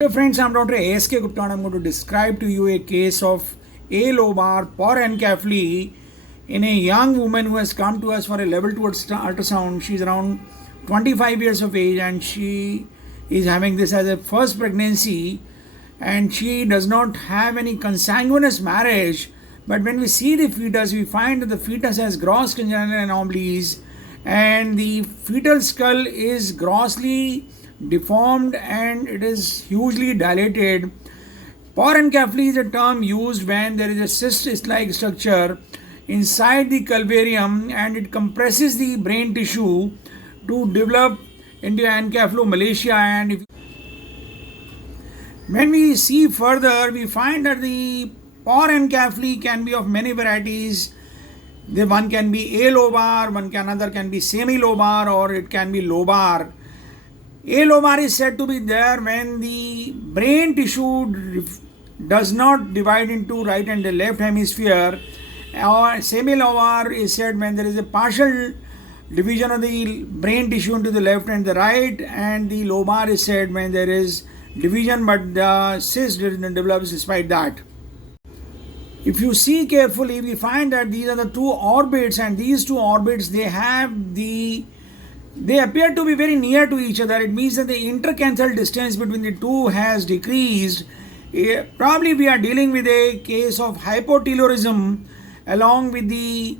Hey friends, I'm Dr. A.S.K. Gupta and I'm going to describe to you a case of Alobar Porencephaly in a young woman who has come to us for a level 2 ultrasound. She's around 25 years of age and she is having this as a first pregnancy and she does not have any consanguineous marriage. But when we see the fetus, we find that the fetus has gross congenital anomalies and the fetal skull is grossly deformed and it is hugely dilated. Porencephaly is a term used when there is a cyst-like structure inside the calvarium and it compresses the brain tissue to develop into encephalomalacia. And when we see further, we find that the porencephaly can be of many varieties. The one can be Alobar, another can be semi-lobar, or it can be lobar. Alobar is said to be there when the brain tissue does not divide into right and the left hemisphere, or semi-lobar is said when there is a partial division of the brain tissue into the left and the right, and the lobar is said when there is division but the cyst develops despite that. If you see carefully, we find that these are the two orbits, and these two orbits they appear to be very near to each other. It means that the intercanthal distance between the two has decreased. Probably we are dealing with a case of hypotelorism along with the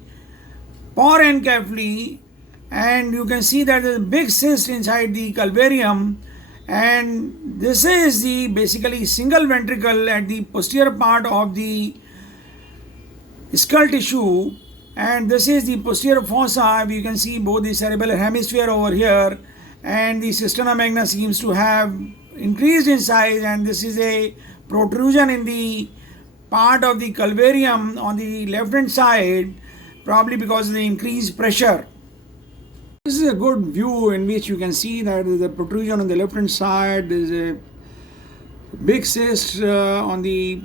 porencephaly, and you can see that there is a big cyst inside the calvarium, and this is the basically single ventricle at the posterior part of the skull tissue, and this is the posterior fossa. You can see both the cerebellar hemisphere over here, and the cisterna magna seems to have increased in size, and this is a protrusion in the part of the calvarium on the left hand side, probably because of the increased pressure. This is a good view in which you can see that there is a protrusion on the left hand side. There is a big cyst on the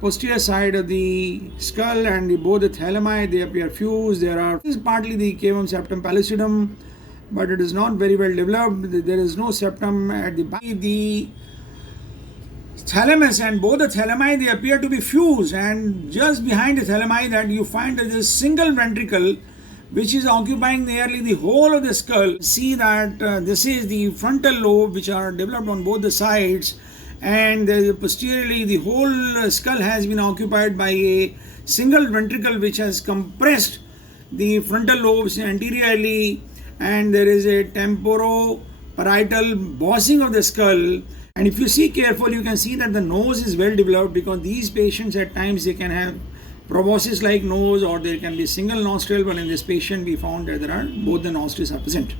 posterior side of the skull, and both the thalami they appear fused. This is partly the cavum septum pellucidum, but it is not very well developed. There is no septum at the back. The thalamus and both the thalami they appear to be fused, and just behind the thalami that you find that there is a single ventricle which is occupying nearly the whole of the skull. See that this is the frontal lobe which are developed on both the sides, and posteriorly the whole skull has been occupied by a single ventricle which has compressed the frontal lobes anteriorly, and there is a temporoparietal bossing of the skull. And if you see carefully, you can see that the nose is well developed, because these patients at times they can have proboscis like nose, or there can be single nostril, but in this patient we found that there are both the nostrils are present.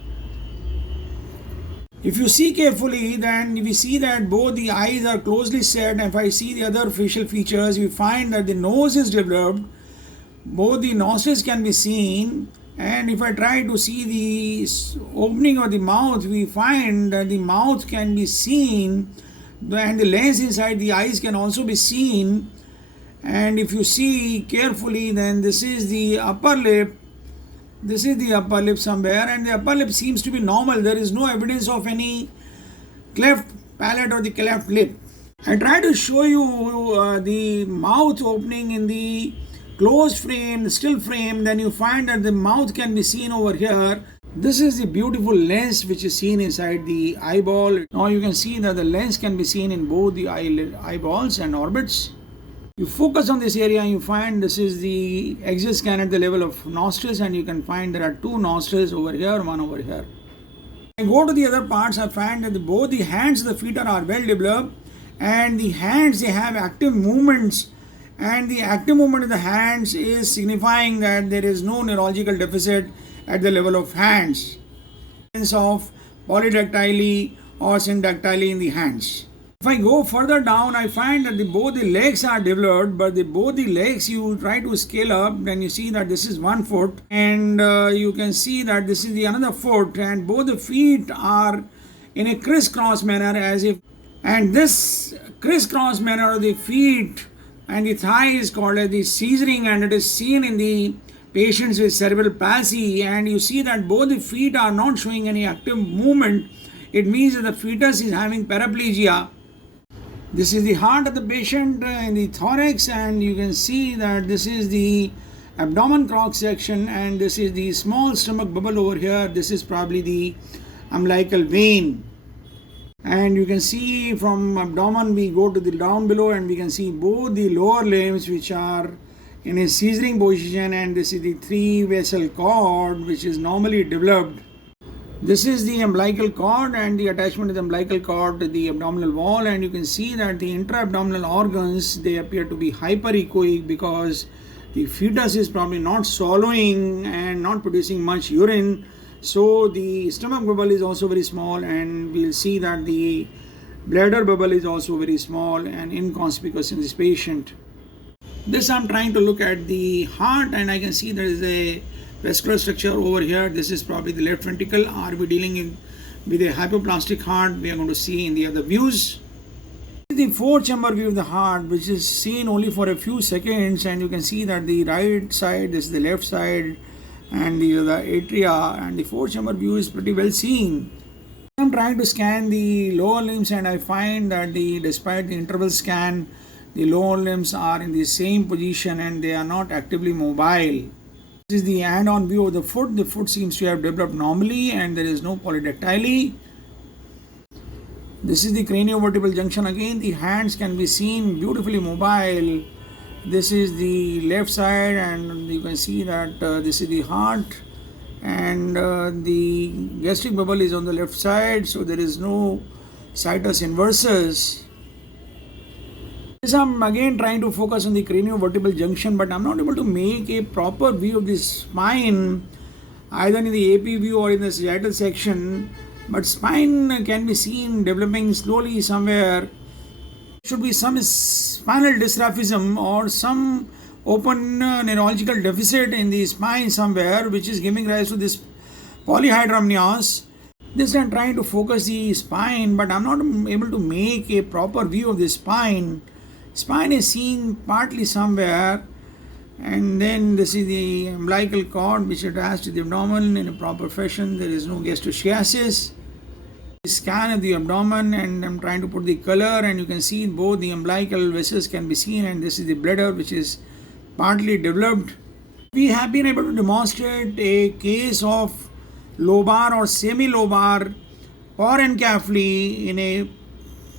If you see carefully, then we see that both the eyes are closely set. If I see the other facial features, we find that the nose is developed, both the nostrils can be seen, and if I try to see the opening of the mouth, we find that the mouth can be seen, and the lens inside the eyes can also be seen. And if you see carefully, then this is the upper lip. This is the upper lip somewhere, and the upper lip seems to be normal. There is no evidence of any cleft palate or the cleft lip. I try to show you the mouth opening in the closed frame, the still frame. Then you find that the mouth can be seen over here. This is the beautiful lens which is seen inside the eyeball. Now you can see that the lens can be seen in both the eyeballs and orbits. You focus on this area and you find this is the exit scan at the level of nostrils, and you can find there are two nostrils over here, one over here. I go to the other parts, I find that both the hands of the feet are well developed, and the hands they have active movements, and the active movement of the hands is signifying that there is no neurological deficit at the level of hands. Sense of polydactyly or syndactyly in the hands. If I go further down, I find that both the legs are developed, but both the legs you try to scale up, then you see that this is one foot, and you can see that this is the another foot, and both the feet are in a crisscross manner, as if, and this crisscross manner of the feet and the thigh is called as the scissoring, and it is seen in the patients with cerebral palsy, and you see that both the feet are not showing any active movement. It means that the fetus is having paraplegia. This is the heart of the patient in the thorax, and you can see that this is the abdomen cross section, and this is the small stomach bubble over here. This is probably the umbilical vein. And you can see from abdomen we go to the down below, and we can see both the lower limbs which are in a scissoring position, and this is the 3 vessel cord which is normally developed. This is the umbilical cord and the attachment of the umbilical cord to the abdominal wall, and you can see that the intra-abdominal organs, they appear to be hyperechoic because the fetus is probably not swallowing and not producing much urine. So the stomach bubble is also very small, and we'll see that the bladder bubble is also very small and inconspicuous in this patient. This I'm trying to look at the heart, and I can see there is a vascular structure over here. This is probably the left ventricle. Are we dealing with a hypoplastic heart? We are going to see in the other views. This is the 4-chamber view of the heart, which is seen only for a few seconds, and you can see that the right side, this is the left side, and these are the atria, and the 4-chamber view is pretty well seen. I'm trying to scan the lower limbs, and I find that despite the interval scan, the lower limbs are in the same position and they are not actively mobile. This is the hand-on view of the foot. The foot seems to have developed normally and there is no polydactyly. This is the craniovertebral junction again. The hands can be seen beautifully mobile. This is the left side, and you can see that this is the heart, and the gastric bubble is on the left side, so there is no situs inversus. This I'm again trying to focus on the craniovertebral junction, but I'm not able to make a proper view of the spine either in the AP view or in the sagittal section. But spine can be seen developing slowly somewhere. Should be some spinal dysraphism or some open neurological deficit in the spine somewhere, which is giving rise to this polyhydramnios. This I'm trying to focus the spine, but I'm not able to make a proper view of the spine. Spine is seen partly somewhere, and then this is the umbilical cord which attaches to the abdomen in a proper fashion. There is no gastroschiasis. Scan of the abdomen, and I'm trying to put the color, and you can see both the umbilical vessels can be seen, and this is the bladder which is partly developed. We have been able to demonstrate a case of lobar or semi-lobar porencephaly in a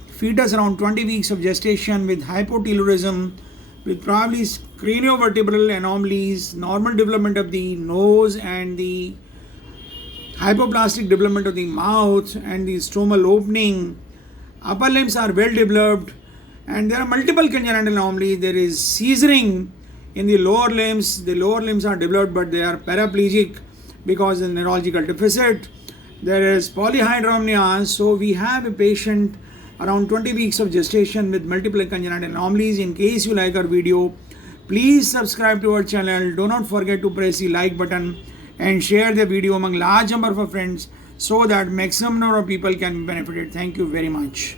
fetus around 20 weeks of gestation with hypotelorism, with probably craniovertebral anomalies, normal development of the nose, and the hypoplastic development of the mouth and the stromal opening. Upper limbs are well developed, and there are multiple congenital anomalies. There is scissoring in the lower limbs. The lower limbs are developed, but they are paraplegic because of the neurological deficit. There is polyhydramnios. So we have a patient around 20 weeks of gestation with multiple congenital anomalies. In case you like our video, please subscribe to our channel. Do not forget to press the like button and share the video among large number of friends so that maximum number of people can be benefited. Thank you very much.